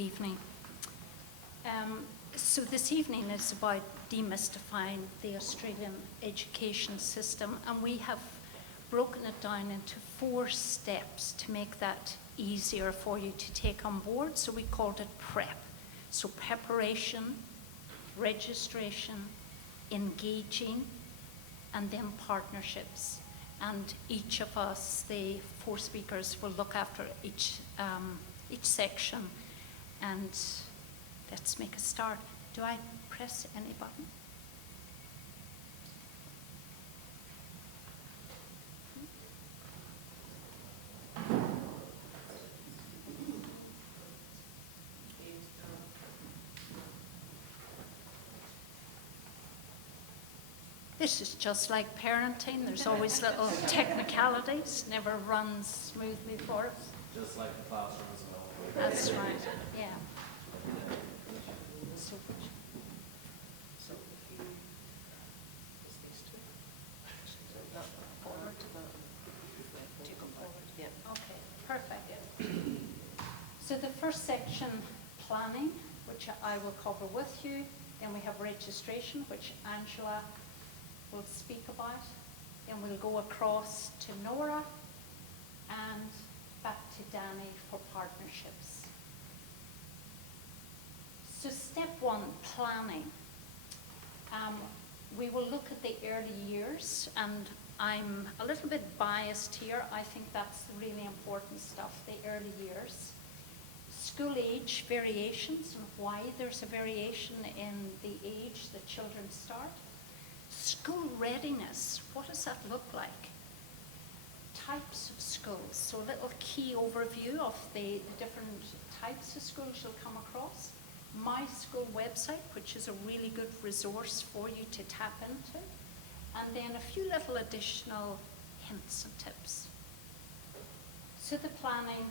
evening. So this evening is about demystifying the Australian education system, and we have broken it down into 4 steps to make that easier for you to take on board. So we called it PREP. So preparation, registration, engaging, and then partnerships. And each of us, the 4 speakers, will look after each section. And let's make a start. Do I press any button? This is just like parenting. There's always little technicalities, never runs smoothly for us. Just like the classroom as well. That's right, yeah. Okay, perfect. So the first section, planning, which I will cover with you. Then we have registration, which Angela will speak about. Then we'll go across to Nora and back to Danny for partnerships. So step 1, planning. We will look at the early years, and I'm a little bit biased here. I think that's the really important stuff, the early years. School age variations and why there's a variation in the age that children start. School readiness, what does that look like? Types of schools, so a little key overview of the different types of schools you'll come across. My school website, which is a really good resource for you to tap into. And then a few little additional hints and tips. So the planning,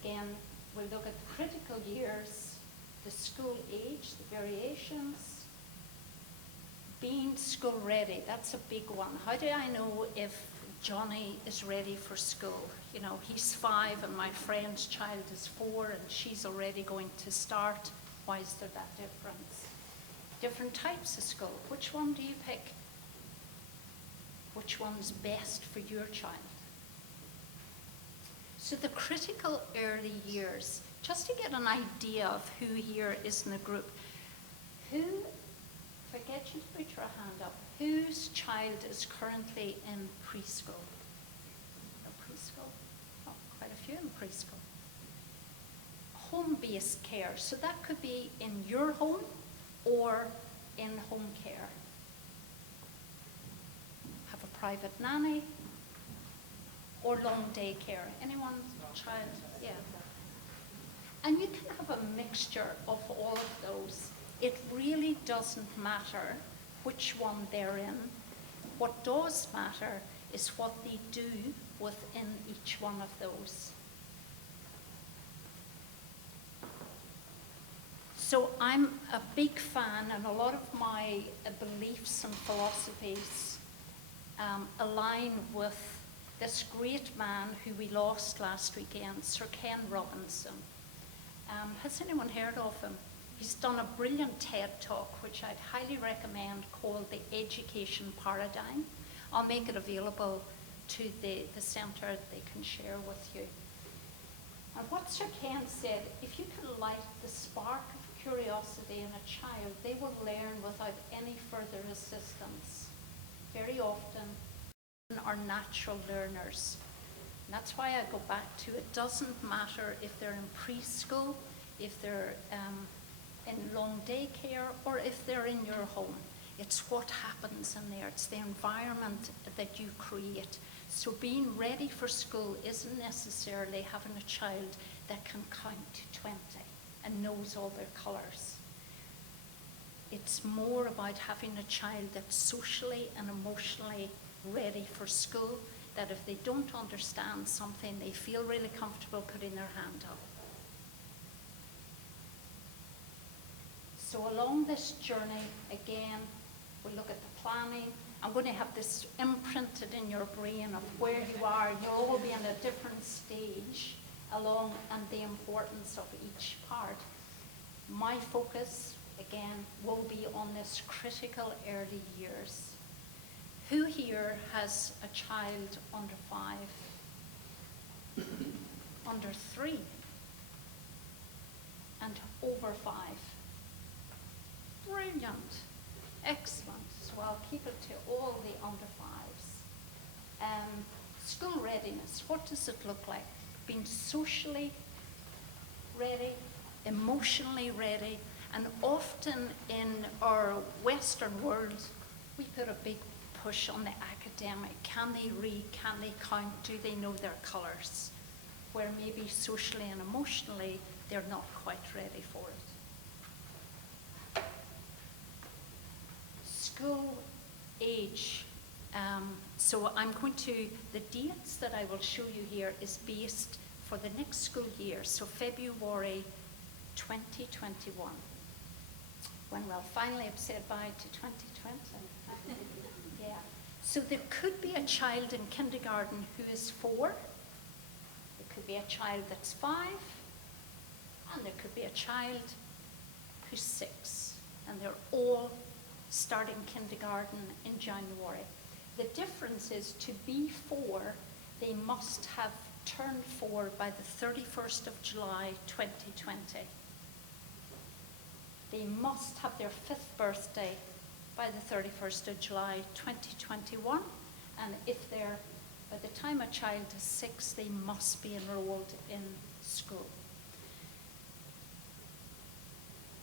again, we'll look at the critical years, the school age, the variations, being school ready, that's a big one. How do I know if Johnny is ready for school? You know, he's 5 and my friend's child is 4 and she's already going to start. Why is there that difference? Different types of school. Which one do you pick? Which one's best for your child? So the critical early years, just to get an idea of who here is in the group. Who, if I get you to put your hand up, whose child is currently in preschool? Preschool? Oh, quite a few in preschool. Home-based care, so that could be in your home or in home care. Have a private nanny or long daycare. Anyone's child? Yeah. And you can have a mixture of all of those. It really doesn't matter which one they're in. What does matter is what they do within each one of those. So I'm a big fan, and a lot of my beliefs and philosophies align with this great man who we lost last weekend, Sir Ken Robinson. Has anyone heard of him? He's done a brilliant TED Talk, which I'd highly recommend, called The Education Paradigm. I'll make it available to the centre. They can share with you. And what Sir Ken said, if you can light the spark of curiosity in a child, they will learn without any further assistance. Very often are natural learners. And that's why I go back to it doesn't matter if they're in preschool, if they're in long daycare, or if they're in your home. It's what happens in there. It's the environment that you create. So being ready for school isn't necessarily having a child that can count to 20 and knows all their colours. It's more about having a child that's socially and emotionally ready for school, that if they don't understand something, they feel really comfortable putting their hand up. So along this journey, again, we'll look at the planning. I'm going to have this imprinted in your brain of where you are. You'll all be in a different stage along, and the importance of each part. My focus, again, will be on this critical early years. Who here has a child under 5? Under 3? And over 5? Brilliant. Excellent. So I'll keep it to all the under 5s. School readiness, what does it look like? Being socially ready, emotionally ready, and often in our Western world, we put a big push on the academic. Can they read? Can they count? Do they know their colours? Where maybe socially and emotionally, they're not quite ready for it. School age. So I'm going to, the dates that I will show you here is based for the next school year, so February 2021, when we'll finally have said bye to 2020. Yeah. So there could be a child in kindergarten who is 4, there could be a child that's 5, and there could be a child who's 6, and they're all starting kindergarten in January. The difference is to be 4, they must have turned 4 by the 31st of July 2020. They must have their 5th birthday by the 31st of July 2021, and if they're, by the time a child is 6, they must be enrolled in school.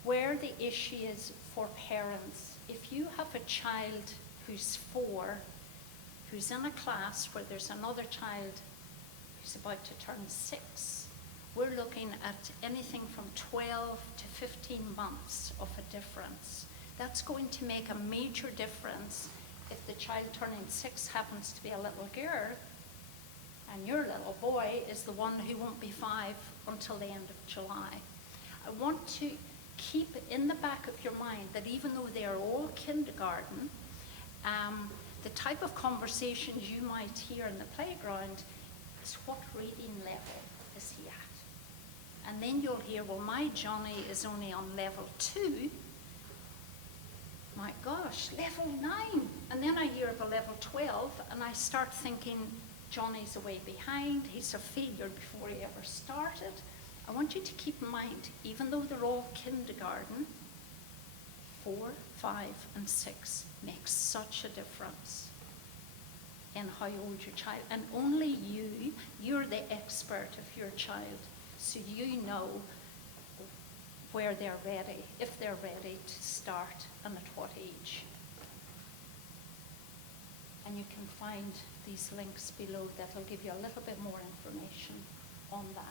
Where the issue is for parents, if you have a child who's 4, who's in a class where there's another child who's about to turn 6, we're looking at anything from 12 to 15 months of a difference. That's going to make a major difference if the child turning 6 happens to be a little girl, and your little boy is the one who won't be 5 until the end of July. I want to keep in the back of your mind that even though they are all kindergarten, the type of conversations you might hear in the playground is what reading level is he at? And then you'll hear, well, my Johnny is only on level 2. My gosh, level 9. And then I hear of a level 12, and I start thinking, Johnny's a way behind, he's a failure before he ever started. I want you to keep in mind, even though they're all kindergarten, 4, 5, and 6 makes such a difference in how old your child, and only you're the expert of your child, so you know where they're ready, if they're ready to start, and at what age. And you can find these links below that will give you a little bit more information on that.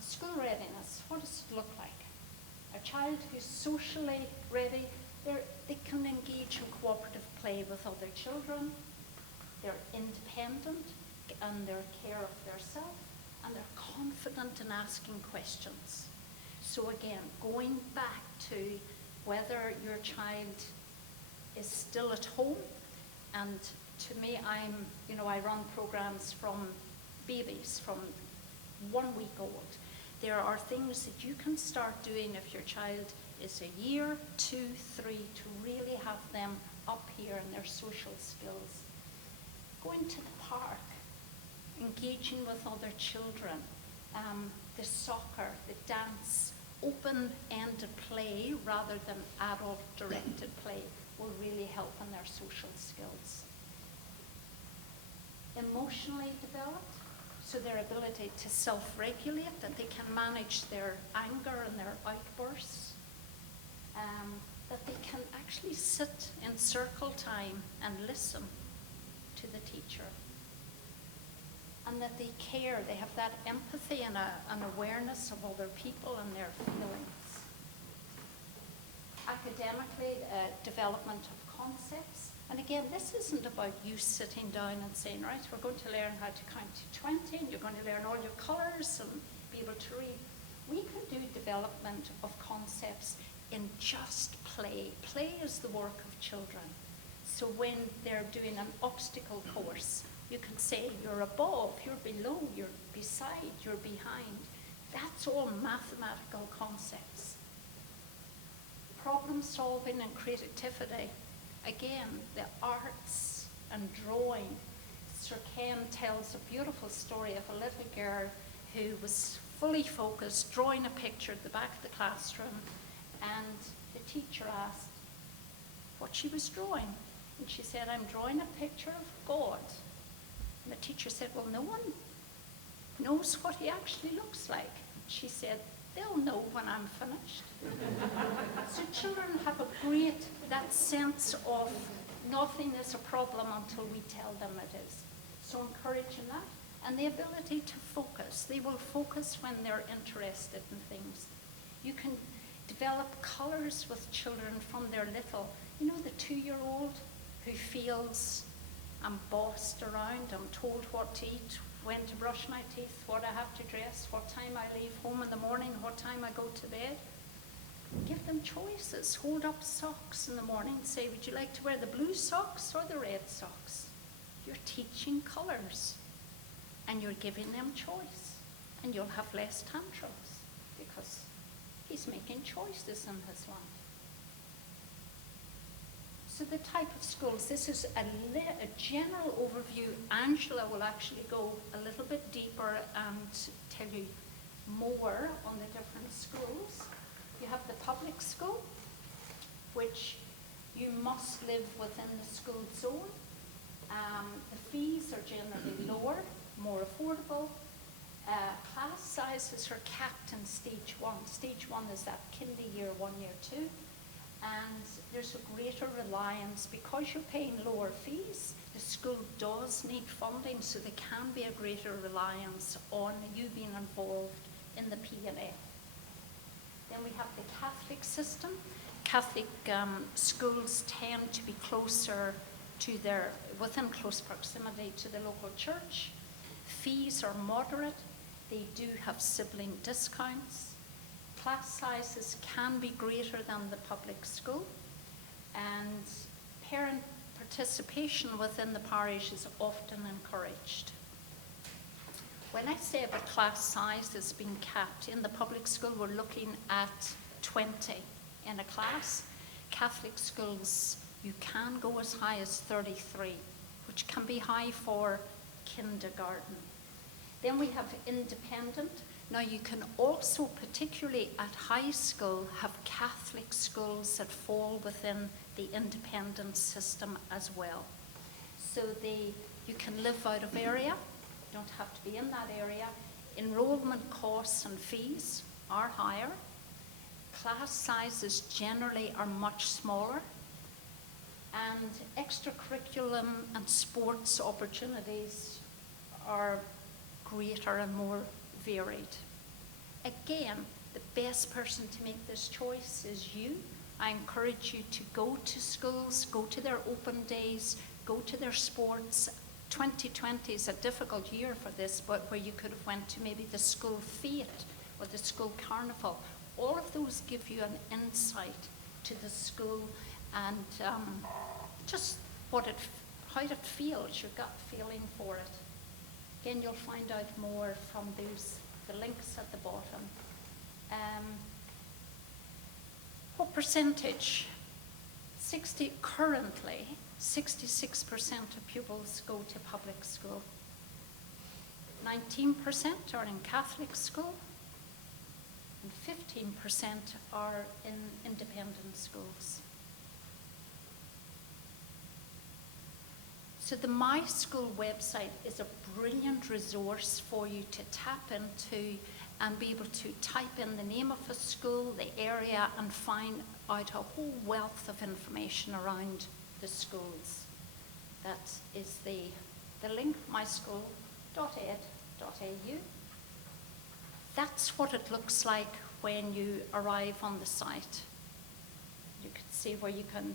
School readiness, what does it look like? A child who's socially ready, they can engage in cooperative play with other children, they're independent and they're care of themselves, and they're confident in asking questions. So again, going back to whether your child is still at home, and to me, I run programs from babies, from 1 week old. There are things that you can start doing if your child is a year, 2, 3, to really have them up here in their social skills. Going to the park, engaging with other children, the soccer, the dance, open-ended play rather than adult-directed play will really help in their social skills. Emotionally developed, so their ability to self-regulate, that they can manage their anger and their outbursts, that they can actually sit in circle time and listen to the teacher, and that they care, they have that empathy and an awareness of other people and their feelings. Academically, development of concepts. And again, this isn't about you sitting down and saying, right, we're going to learn how to count to 20, and you're going to learn all your colours and be able to read. We can do development of concepts in just play. Play is the work of children. So when they're doing an obstacle course, you can say you're above, you're below, you're beside, you're behind. That's all mathematical concepts. Problem solving and creativity. Again, the arts and drawing. Sir Ken tells a beautiful story of a little girl who was fully focused, drawing a picture at the back of the classroom, and the teacher asked what she was drawing. And she said, I'm drawing a picture of God. And the teacher said, well, no one knows what he actually looks like. She said, they'll know when I'm finished. So children have that sense of nothing is a problem until we tell them it is. So encouraging that. And the ability to focus. They will focus when they're interested in things. You can develop colours with children from their little. You know, the 2-year-old who feels I'm bossed around, I'm told what to eat, when to brush my teeth, what I have to dress, what time I leave home in the morning, what time I go to bed. Give them choices. Hold up socks in the morning. Say, would you like to wear the blue socks or the red socks? You're teaching colours. And you're giving them choice. And you'll have less tantrums because he's making choices in his life. So the type of schools, this is a general overview. Angela will actually go a little bit deeper and tell you more on the different schools. You have the public school, which you must live within the school zone. The fees are generally lower, more affordable. Class sizes are capped in stage 1. Stage 1 is that kinder year 1, year 2. And there's a greater reliance, because you're paying lower fees, the school does need funding, so there can be a greater reliance on you being involved in the P&F. Then we have the Catholic system. Catholic schools tend to be closer to within close proximity to the local church. Fees are moderate. They do have sibling discounts. Class sizes can be greater than the public school, and parent participation within the parish is often encouraged. When I say about class sizes being capped, in the public school we're looking at 20 in a class. Catholic schools, you can go as high as 33, which can be high for kindergarten. Then we have independent. Now you can also, particularly at high school, have Catholic schools that fall within the independent system as well. So you can live out of area, you don't have to be in that area. Enrollment costs and fees are higher. Class sizes generally are much smaller. And extracurriculum and sports opportunities are greater and more varied. Again, the best person to make this choice is you. I encourage you to go to schools, go to their open days, go to their sports. 2020 is a difficult year for this, but where you could have went to maybe the school fete or the school carnival. All of those give you an insight to the school and just how it feels, your gut feeling for it. Again, you'll find out more from the links at the bottom. What percentage? Currently, 66% of pupils go to public school. 19% are in Catholic school, and 15% are in independent schools. So the My School website is a brilliant resource for you to tap into and be able to type in the name of a school, the area, and find out a whole wealth of information around the schools. That is the link, myschool.ed.au. That's what it looks like when you arrive on the site. You can see where you can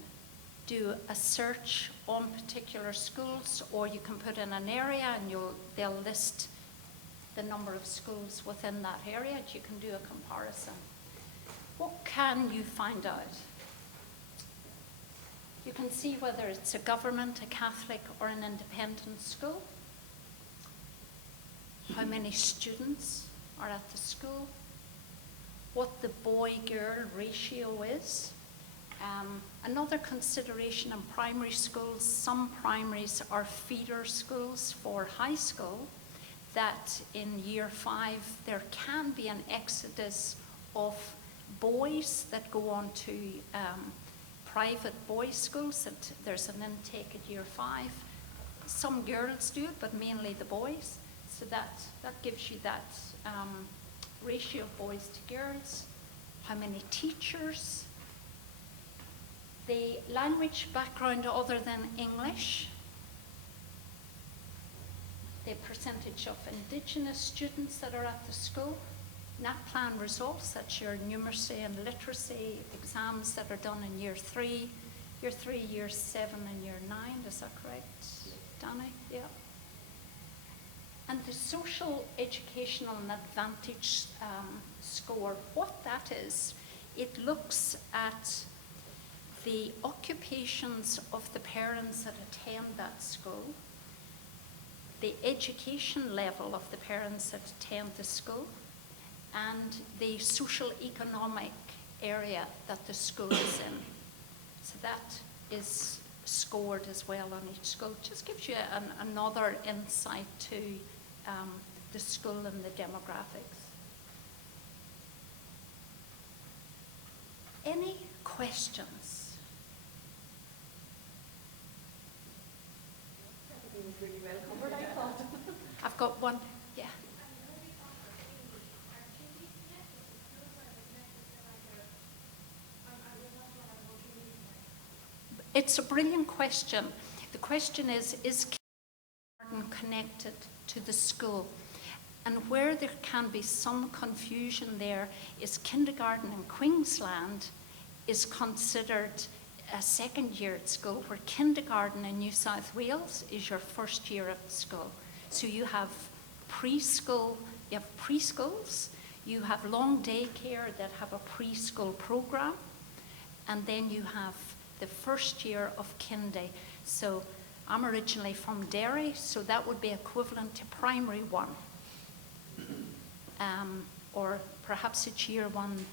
do a search on particular schools, or you can put in an area and they'll list the number of schools within that area, and you can do a comparison. What can you find out? You can see whether it's a government, a Catholic, or an independent school. How many students are at the school, what the boy-girl ratio is. Another consideration in primary schools, some primaries are feeder schools for high school, that in year 5 there can be an exodus of boys that go on to private boys' schools, that there's an intake at year 5. Some girls do it, but mainly the boys. So that gives you that ratio of boys to girls. How many teachers? The language background other than English. The percentage of Indigenous students that are at the school. NAPLAN results, that's your numeracy and literacy exams that are done in year 3, year 7 and year 9, is that correct, Danny? Yeah. And the social, educational and advantage score, what that is, it looks at the occupations of the parents that attend that school, the education level of the parents that attend the school, and the social economic area that the school is in. So that is scored as well on each school. It just gives you another insight to the school and the demographics. Any questions? Everything was really well covered, I thought. I've got one, yeah. It's a brilliant question. The question is kindergarten connected to the school? And where there can be some confusion there is kindergarten in Queensland is considered a second year at school, where kindergarten in New South Wales is your first year at school. So you have preschool, you have preschools, you have long daycare that have a preschool program, and then you have the first year of kindy. So I'm originally from Derry, so that would be equivalent to primary 1. Or perhaps it's year 1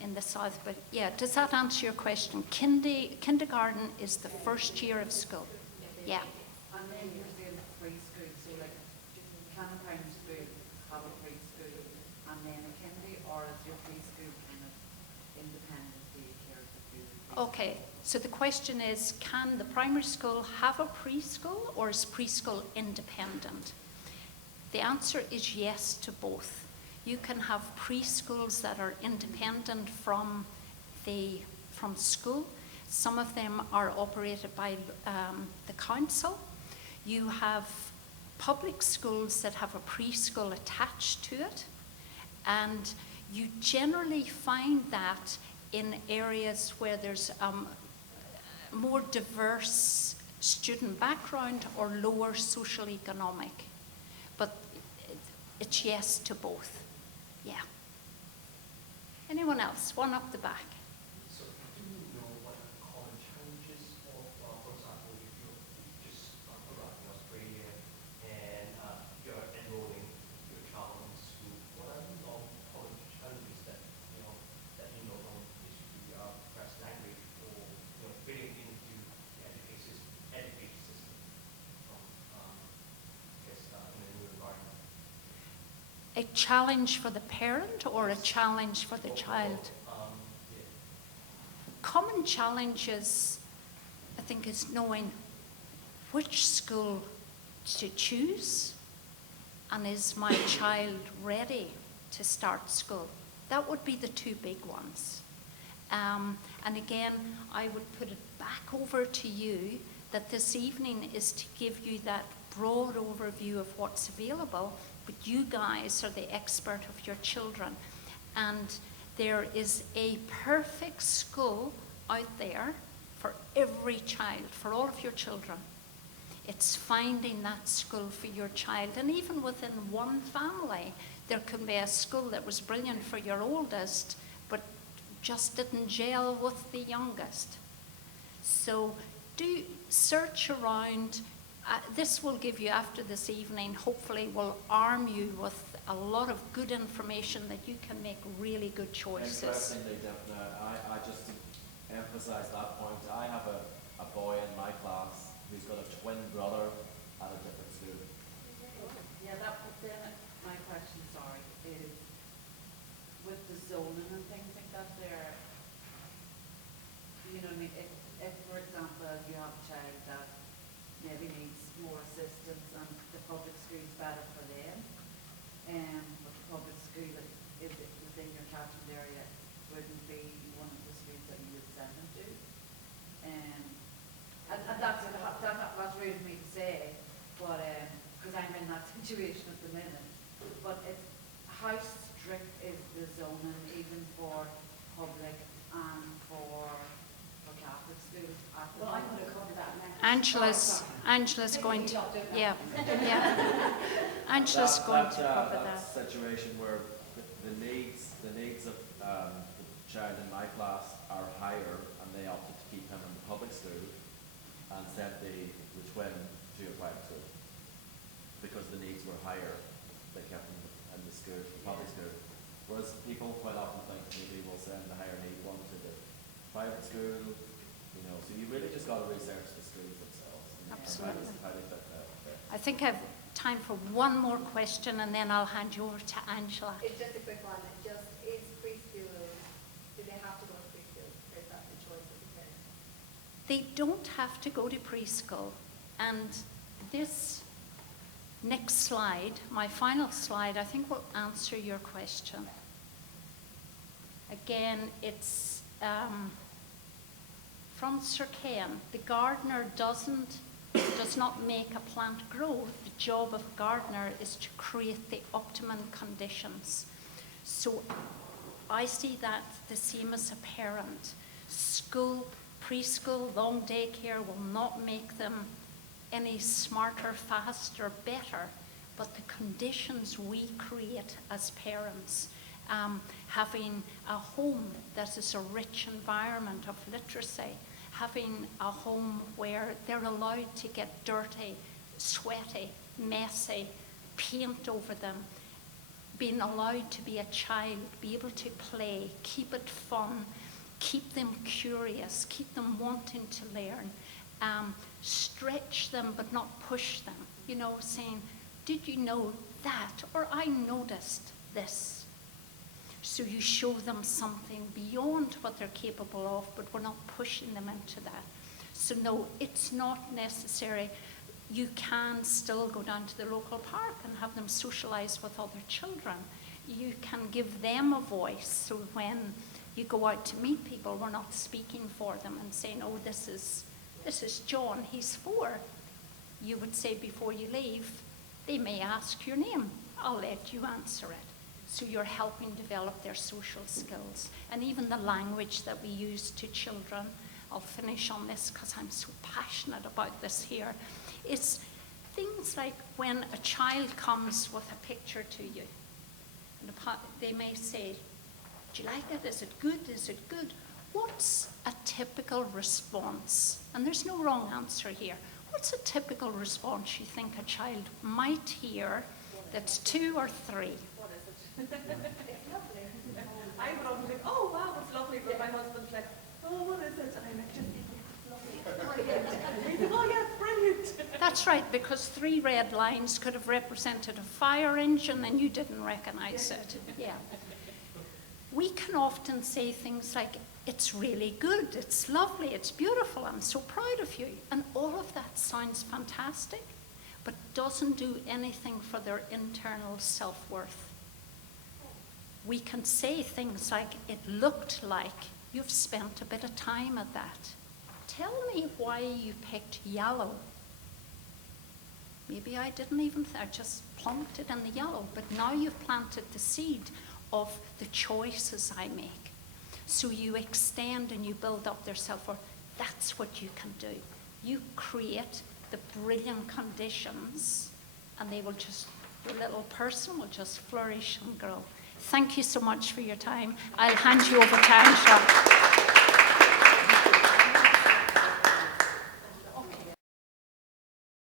in the south, but yeah, does that answer your question? Kindergarten is the first year of school. Yeah. And then you're saying preschool, so like, can a primary school have a preschool and then a kindy, or is your preschool kind of independent daycare that do the preschool? Okay, so the question is, can the primary school have a preschool, or is preschool independent? The answer is yes to both. You can have preschools that are independent from school. Some of them are operated by the council. You have public schools that have a preschool attached to it, and you generally find that in areas where there's more diverse student background or lower social economic. But it's yes to both. Yeah. Anyone else? One up the back. So do you know what are the common challenges of, for example, if you're just arrived in Australia and you're enrolling your child in school, what are the common challenges that you know from the perhaps language or fitting into the education system from in a new environment? A challenge for the parent or a challenge for the child? Yeah. Common challenges, I think, is knowing which school to choose, and is my child ready to start school? That would be the two big ones. And again, I would put it back over to you that this evening is to give you that broad overview of what's available, but you guys are the expert of your children. And there is a perfect school out there for every child, for all of your children. It's finding that school for your child. And even within one family, there can be a school that was brilliant for your oldest, but just didn't gel with the youngest. So do search around. this will give you, after this evening, hopefully will arm you with a lot of good information that you can make really good choices. Interestingly, Dympna, I just to emphasise that point, I have a boy in my class who's got a twin brother at a different school. Yeah, but then my question, sorry, is with the zoning and things like that there, you know what I mean, if for example, you have a child that maybe needs more assistance and the public school is better for them, but the public school that is within your catchment area wouldn't be one of the schools that you would send them to. And that's rude of me to say, but because I'm in that situation at the minute. But how strict is the zoning even for public and for Catholic schools? Well, I'm going to cover that next. Angela's going to, yeah. Angela's going to cover that that. situation where the needs of the child in my class are higher, and they opted to keep him in the public school and sent the twin to a private school because the needs were higher. They kept him in the school, the public school. Whereas people quite often think maybe we'll send the higher need one to the private school, you know. So you really just got to research the schools themselves. Absolutely. How they fit that. I think I've time for one more question, and then I'll hand you over to Angela. It's just a quick one. Just is preschool, do they have to go to preschool? Or is that the choice of the parents? They don't have to go to preschool. And this next slide, my final slide, I think will answer your question. Again, it's from Sir Ken. The gardener does not make a plant grow. The job of a gardener is to create the optimum conditions. So I see that the same as a parent. School, preschool, long daycare will not make them any smarter, faster, better, but the conditions we create as parents, having a home that is a rich environment of literacy, having a home where they're allowed to get dirty, sweaty, messy, paint over them, being allowed to be a child, be able to play, keep it fun, keep them curious, keep them wanting to learn, stretch them but not push them, you know, saying, did you know that? Or I noticed this. So you show them something beyond what they're capable of, but we're not pushing them into that. So no, it's not necessary. You can still go down to the local park and have them socialize with other children. You can give them a voice, so when you go out to meet people, we're not speaking for them and saying, oh, this is John, he's 4. You would say before you leave, they may ask your name. I'll let you answer it. So you're helping develop their social skills. And even the language that we use to children, I'll finish on this because I'm so passionate about this here, is things like when a child comes with a picture to you, and they may say, do you like it? Is it good? Is it good? What's a typical response? And there's no wrong answer here. What's a typical response you think a child might hear that's 2 or 3? What is it? It's lovely. I would often think, oh wow, it's lovely, but my husband's like, oh, what is it? And I'm like, just think, yeah, it's lovely. He's like, oh yeah, it's brilliant. That's right, because 3 red lines could have represented a fire engine and you didn't recognize it. Yeah. We can often say things like, it's really good, it's lovely, it's beautiful, I'm so proud of you. And all of that sounds fantastic, but doesn't do anything for their internal self-worth. We can say things like, it looked like you've spent a bit of time at that. Tell me why you picked yellow. Maybe I didn't even, I just plunked it in the yellow, but now you've planted the seed of the choices I make. So you extend and you build up their self-worth. That's what you can do. You create the brilliant conditions and they will just, your little person will just flourish and grow. Thank you so much for your time. I'll hand you over to Angela.